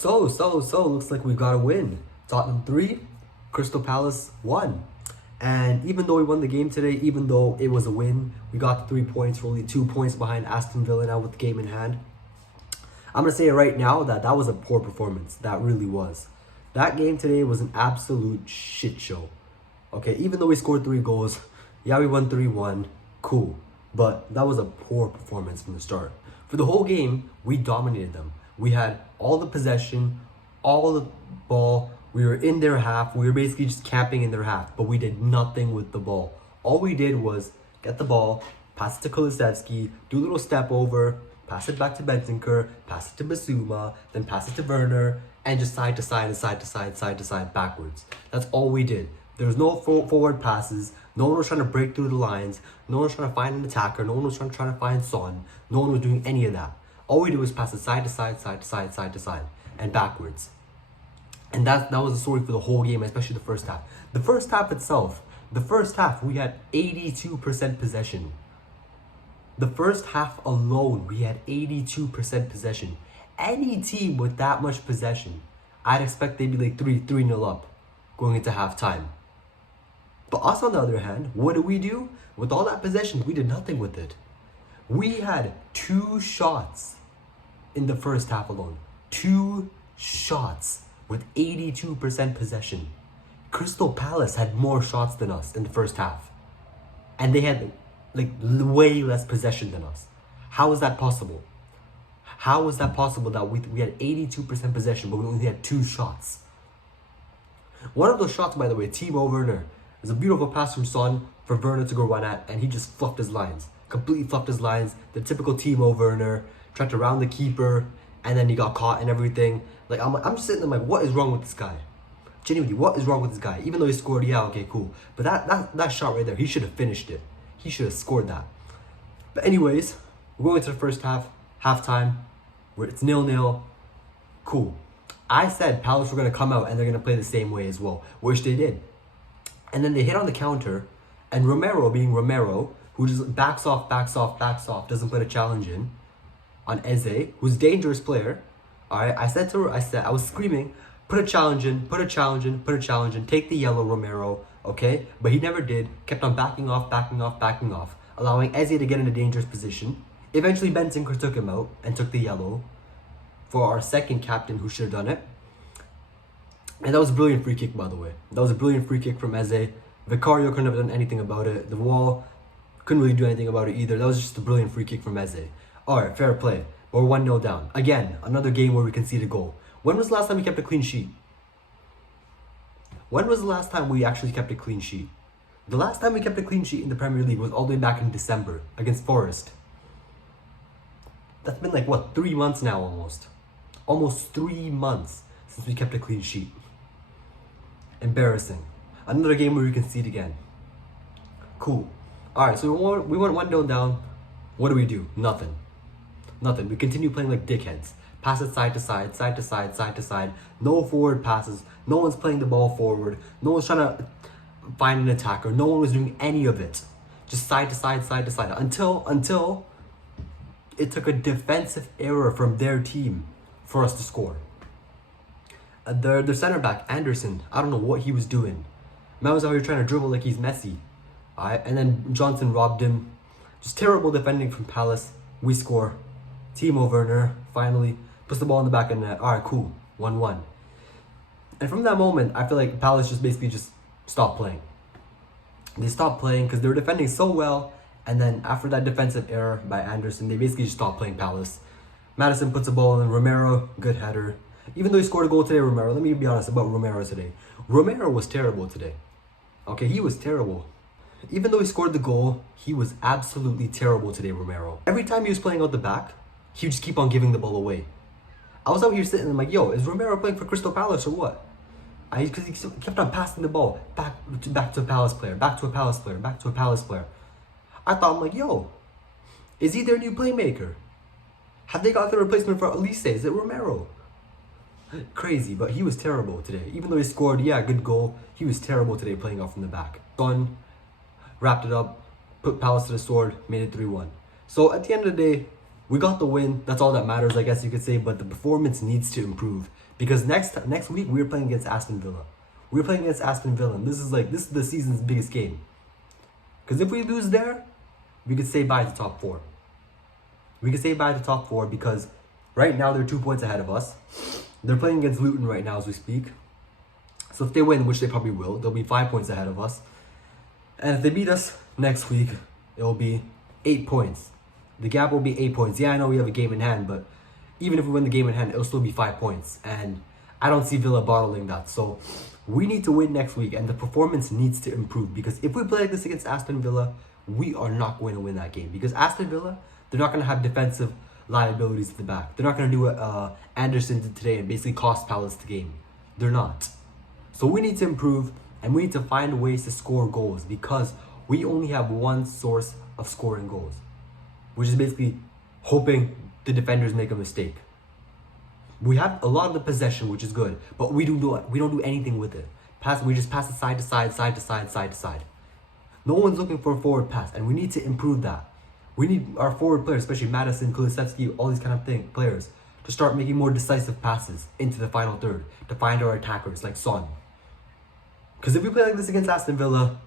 So, looks like we got a win. Tottenham 3, Crystal Palace 1. And even though we won the game today, even though it was a win, we got the 3 points. We're only 2 points behind Aston Villa now with the game in hand. I'm going to say it right now that was a poor performance. That really was. That game today was an absolute shit show. Okay, even though we scored 3 goals, yeah, we won 3-1, cool. But that was a poor performance from the start. For the whole game, we dominated them. We had all the possession, all the ball. We were in their half. We were basically just camping in their half, but we did nothing with the ball. All we did was get the ball, pass it to Kulusevski, do a little step over, pass it back to Bentancur, pass it to Basuma, then pass it to Werner, and just side to side and side to side, side to side, backwards. That's all we did. There was no forward passes. No one was trying to break through the lines. No one was trying to find an attacker. No one was trying to find Son. No one was doing any of that. All we did was pass it side to side, side to side, side to side, and backwards. And that was the story for the whole game, especially the first half. The first half itself, we had 82% possession. The first half alone, we had 82% possession. Any team with that much possession, I'd expect they'd be like 3-0 up going into halftime. But us, on the other hand, what do? With all that possession, we did nothing with it. We had 2 shots in the first half alone. 2 shots with 82% possession. Crystal Palace had more shots than us in the first half. And they had like way less possession than us. How is that possible? How is that possible that we had 82% possession, but we only had 2 shots? One of those shots, by the way, Timo Werner, is a beautiful pass from Son for Werner to go run at, and he just fluffed his lines. Completely fluffed his lines. The typical Timo Werner, tried to round the keeper, and then he got caught and everything. Like, I'm just sitting there like, what is wrong with this guy? Genuinely, what is wrong with this guy? Even though he scored, yeah, okay, cool. But that shot right there, he should have finished it. He should have scored that. But anyways, we're going into the first half, halftime, where it's 0-0. Cool. I said Palace were going to come out and they're going to play the same way as well, which they did. And then they hit on the counter, and Romero, being Romero, who just backs off, doesn't put a challenge in, on Eze, who's a dangerous player. Alright, I was screaming, put a challenge in, take the yellow, Romero, okay? But he never did, kept on backing off, allowing Eze to get in a dangerous position. Eventually, Bentancur took him out and took the yellow for our second captain, who should have done it. And that was a brilliant free kick, by the way. That was a brilliant free kick from Eze. Vicario couldn't have done anything about it. The wall couldn't really do anything about it either. That was just a brilliant free kick from Eze. Alright, fair play. We're 1-0 down. Again, another game where we conceded a goal. When was the last time we kept a clean sheet? When was the last time we actually kept a clean sheet? The last time we kept a clean sheet in the Premier League was all the way back in December against Forest. That's been like, what, 3 months now almost. Almost 3 months since we kept a clean sheet. Embarrassing. Another game where we concede again. Cool. Alright, so we went 1-0 down. What do? Nothing. We continue playing like dickheads. Pass it side to side, side to side, side to side. No forward passes. No one's playing the ball forward. No one's trying to find an attacker. No one was doing any of it. Just side to side, side to side. Until it took a defensive error from their team for us to score. Their center back, Anderson, I don't know what he was doing. Man was out here trying to dribble like he's Messi. Alright, and then Johnson robbed him. Just terrible defending from Palace. We score. Timo Werner finally puts the ball in the back of the net. Alright, cool. 1-1. And from that moment, I feel like Palace just basically stopped playing. They stopped playing because they were defending so well. And then after that defensive error by Anderson, they basically just stopped playing Palace. Madison puts a ball in. Romero, good header. Even though he scored a goal today, Romero, let me be honest about Romero today. Romero was terrible today. Okay, he was terrible. Even though he scored the goal, he was absolutely terrible today, Romero. Every time he was playing out the back, he would just keep on giving the ball away. I was out here sitting and I'm like, yo, is Romero playing for Crystal Palace or what? Because he kept on passing the ball back to a Palace player, back to a Palace player, back to a Palace player. I thought, I'm like, yo, is he their new playmaker? Have they got the replacement for Elise? Is it Romero? Crazy, but he was terrible today. Even though he scored, yeah, good goal, he was terrible today playing off from the back. Son wrapped it up, put Palace to the sword, made it 3-1. So at the end of the day, we got the win. That's all that matters, I guess you could say. But the performance needs to improve because next week we're playing against Aston Villa. We're playing against Aston Villa, and this is the season's biggest game. Because if we lose there, we could say bye to top 4. We could say bye to top 4 because right now they're 2 points ahead of us. They're playing against Luton right now as we speak. So if they win, which they probably will, they'll be 5 points ahead of us. And if they beat us next week, it'll be 8 points. The gap will be 8 points. Yeah, I know we have a game in hand, but even if we win the game in hand, it'll still be 5 points. And I don't see Villa bottling that. So we need to win next week, and the performance needs to improve. Because if we play like this against Aston Villa, we are not going to win that game. Because Aston Villa, they're not going to have defensive liabilities at the back. They're not going to do what Anderson did today and basically cost Palace the game. They're not. So we need to improve, and we need to find ways to score goals because we only have one source of scoring goals, which is basically hoping the defenders make a mistake. We have a lot of the possession, which is good, but we don't do anything with it. We just pass it side to side, side to side, side to side. No one's looking for a forward pass, and we need to improve that. We need our forward players, especially Madison, Kulusevski, all these kind of players, to start making more decisive passes into the final third to find our attackers like Son. Because if we play like this against Aston Villa,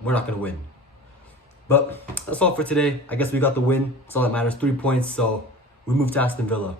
we're not going to win. But that's all for today. I guess we got the win. That's all that matters. 3 points, so we move to Aston Villa.